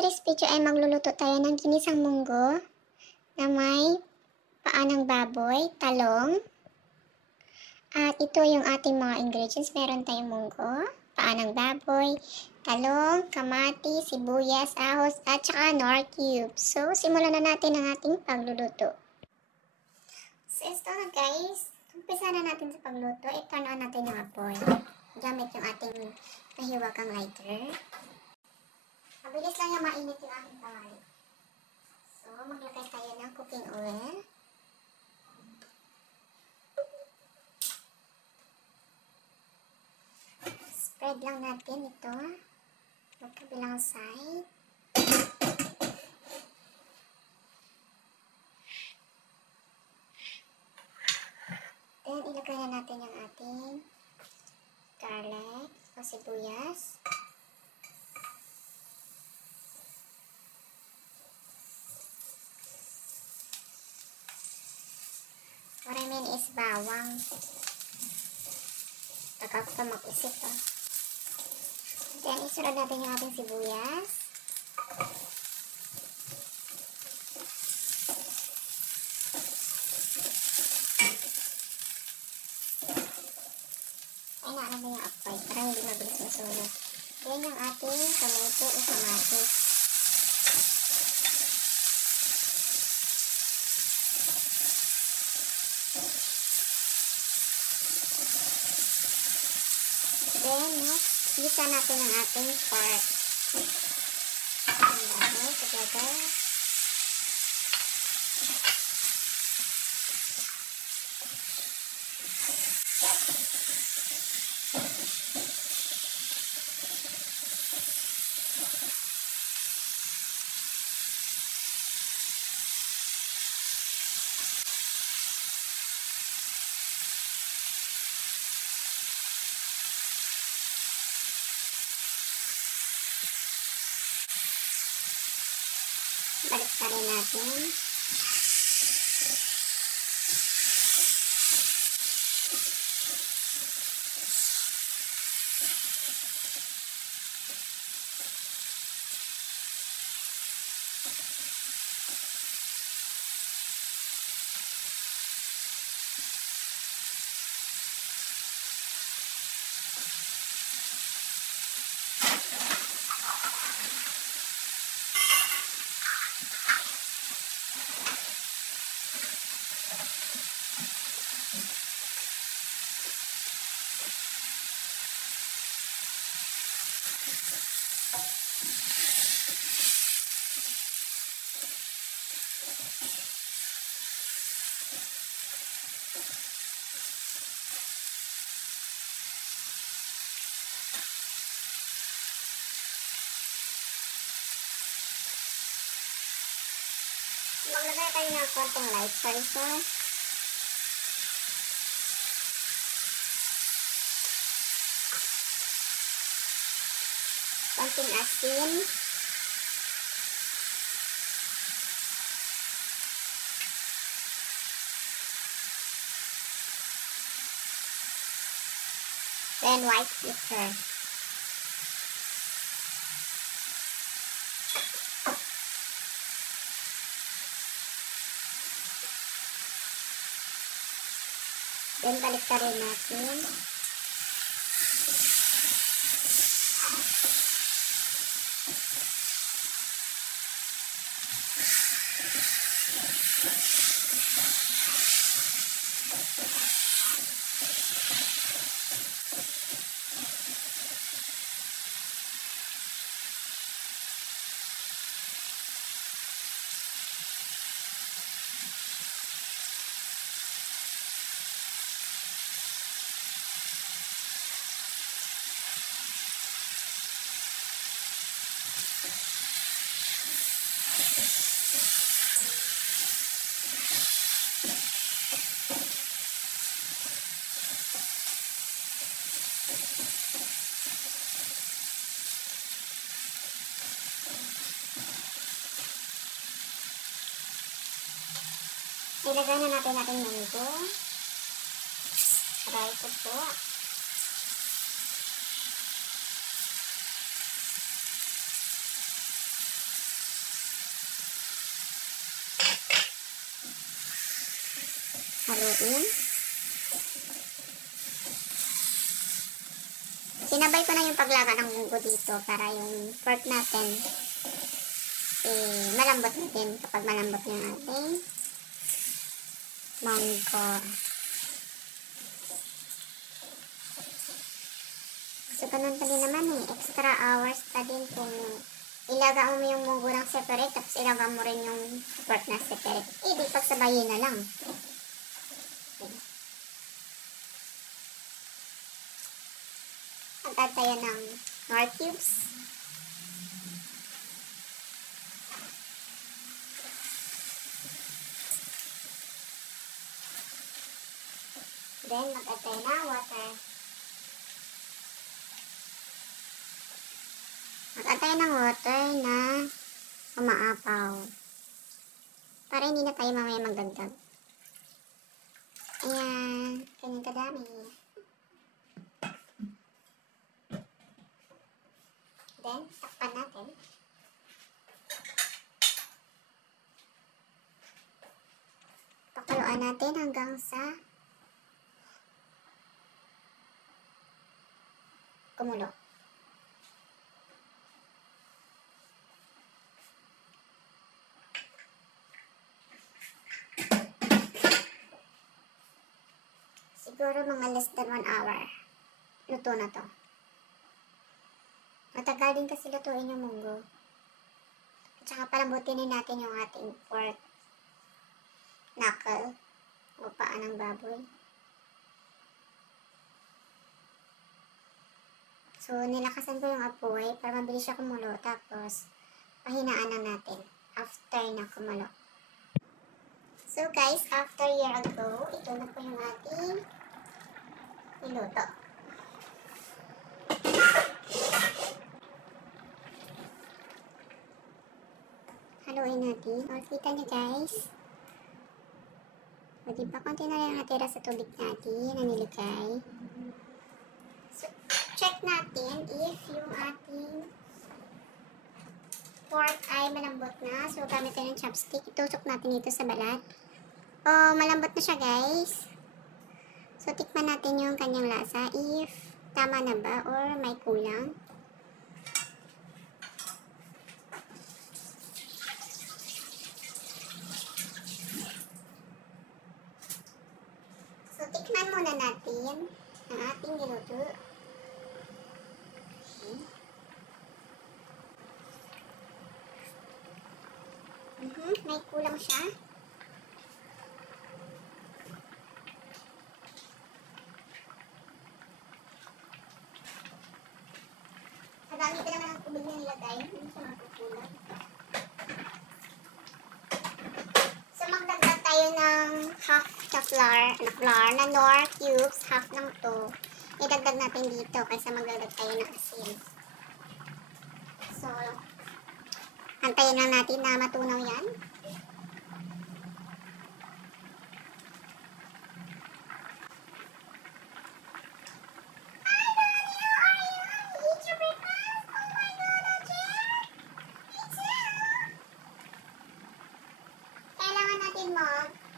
today's video ay magluluto tayo ng ginisang munggo na may paa ng baboy, talong. At ito yung ating mga ingredients. Meron tayong munggo, paa ng baboy, talong, kamati, sibuyas, ahos, at saka nor cubes. So, simulan na natin ang ating pagluluto. So, ito na guys. Umpisa na natin sa pagluto. I-turn on natin yung apoy. Gamit yung ating nahiwagang lighter. Mabilis lang yung mainit yung ating kawali. So, maglagay tayo ng cooking oil. Spread lang natin ito. Magkabilang side. Then, ilagay na natin yung ating garlic o sibuyas. Maraming is bawang. Tagal ko mag-isip ah. Then, isunod natin yung ating sibuyas. Ay, naano mo yung apoy para hindi mabilis masunod. Then, yung ating tomato o kamatis. Then, gisa natin ang ating pork. Ang bago, together. Balik pa rin natin. Maglagay tayo ng konting light soy sauce. Konting asin. Then white pepper. Then, balik ka rin natin. Ilagay na natin ating munggo. Try ko po. haluin. Sinabay ko na yung paglaga ng munggo dito para yung pork natin malambot na din kapag malambot yung ating munggo. So, ganun pa din naman extra hours pa din kung ilaga mo yung munggo ng separate tapos ilaga mo rin yung pork na separate. Di pagsabayin na lang. Agad tayo ng nor cubes. Then, mag-add tayo ng water. Mag-add tayo ng water na umaapaw. Para hindi na tayo mamaya magdagdag. Ayan. Ganyan kadami. Then, takpan natin. Pakuluan natin hanggang sa kumulo. Siguro mga less than 1 hour. Luto na to. Matagal din kasi lutuin yung munggo. At saka palambutin din natin yung ating pork knuckle o paa ng baboy. So, nilakasan ko yung apoy para mabilis siya kumulo. Tapos, pahinaan na natin after na kumulo. So, guys, after a year ago, ito na po yung ating niluto. Haluin natin. O, kita niyo, guys. O, diba, konti na lang natira sa tubig natin na niligay. So, check natin if yung ating pork ay malambot na. So, gamit tayo ng chopstick. Itusok natin ito sa balat. O, malambot na siya, guys. So, tikman natin yung kanyang lasa. If tama na ba or may kulang. So, tikman muna natin ang ating niluto. May kulang siya. Kadami ka naman ang tubig na nilagay. Hindi siya magkukulang. So, magdagdag tayo ng half na flour na nor cubes. Half ng to. Idagdag natin dito kaysa magdagdag tayo ng asin. So, antayin lang natin na matunaw yan.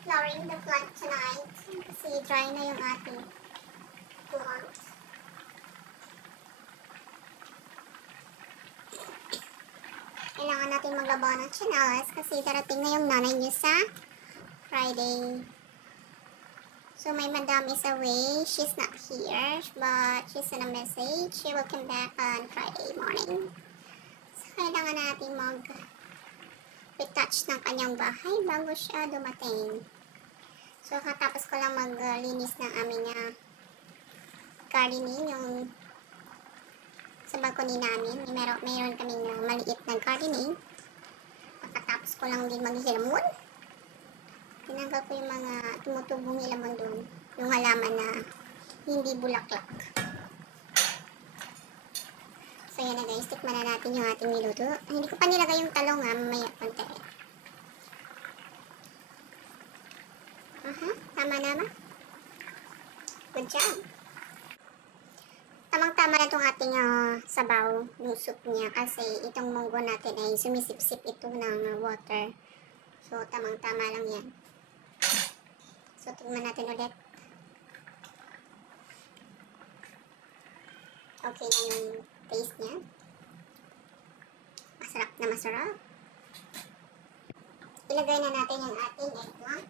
Flowering the plant tonight kasi dry na yung ating plant. Kailangan natin maglabaw ng chinelas kasi darating na yung nanay niya sa Friday. So my madam is away. She's not here but she sent a message. She will come back on Friday morning. So kailangan natin retouch ng kanyang bahay bago siya dumating. So, katapos ko lang maglinis ng aming gardening, yung sa balcony namin. Mayroon kaming maliit na gardening. Katapos ko lang din maghilamon. Tinanggal ko yung mga tumutubong hilamon doon. Yung halaman na hindi bulaklak. So, yan na guys. Tikman na natin yung ating niluto. Hindi ko pa nilagay yung talong mamaya konti. Tama na ba? Good job. Tamang-tama na itong ating sabaw, yung soup niya. Kasi itong munggo natin ay sumisip-sip ito ng water. So, tamang-tama lang yan. So, tignan natin ulit. Okay na yung taste niya. Masarap na masarap. Ilagay na natin yung ating eggplant.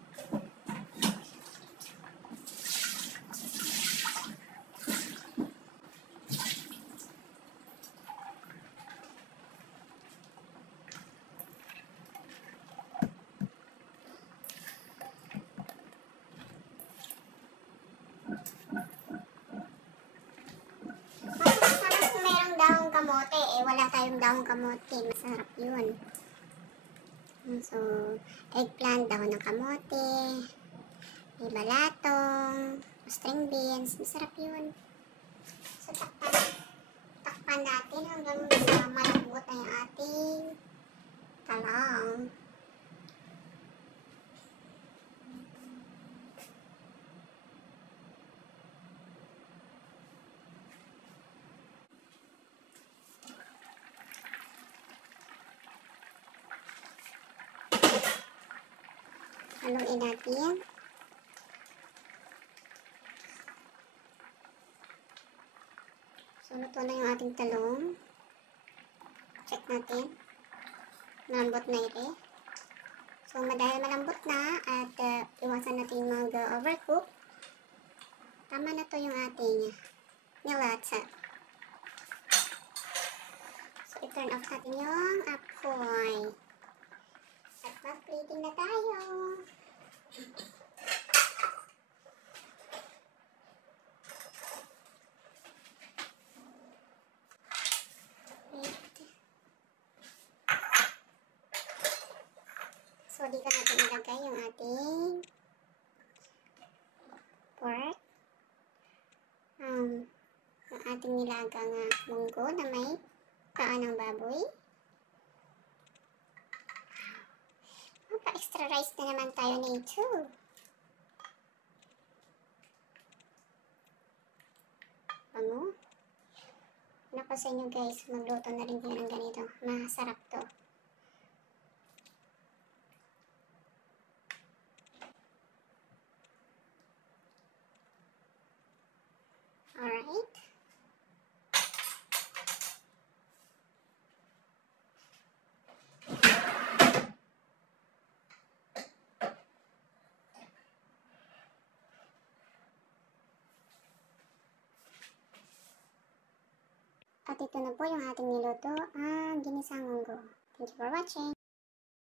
Masarap kung merong dahong kamote. Wala tayong dahong kamote. Masarap yun. So, eggplant, dahon ng kamote, may balatong, string beans. Masarap yun. So, takpan natin hanggang sa malambot na yung ating talong. Haluin natin. So, luto na yung ating talong. Check natin. Malambot na ito. So, dahil malambot na at iwasan natin mag-overcook, tama na to yung ating nilata. So, i-turn off natin yung apoy. At mag-plating na tayo. So, dito natin ilagay yung ating pork. Ang ating nilagang munggo na may paa ng baboy. Pa-extra rice na naman tayo nito. Ano? Ano pa sa inyo guys, magluto na rin kayo ng ganito. Masarap to. Alright. At ito na po yung ating niluto, ang ginisang munggo. Thank you for watching.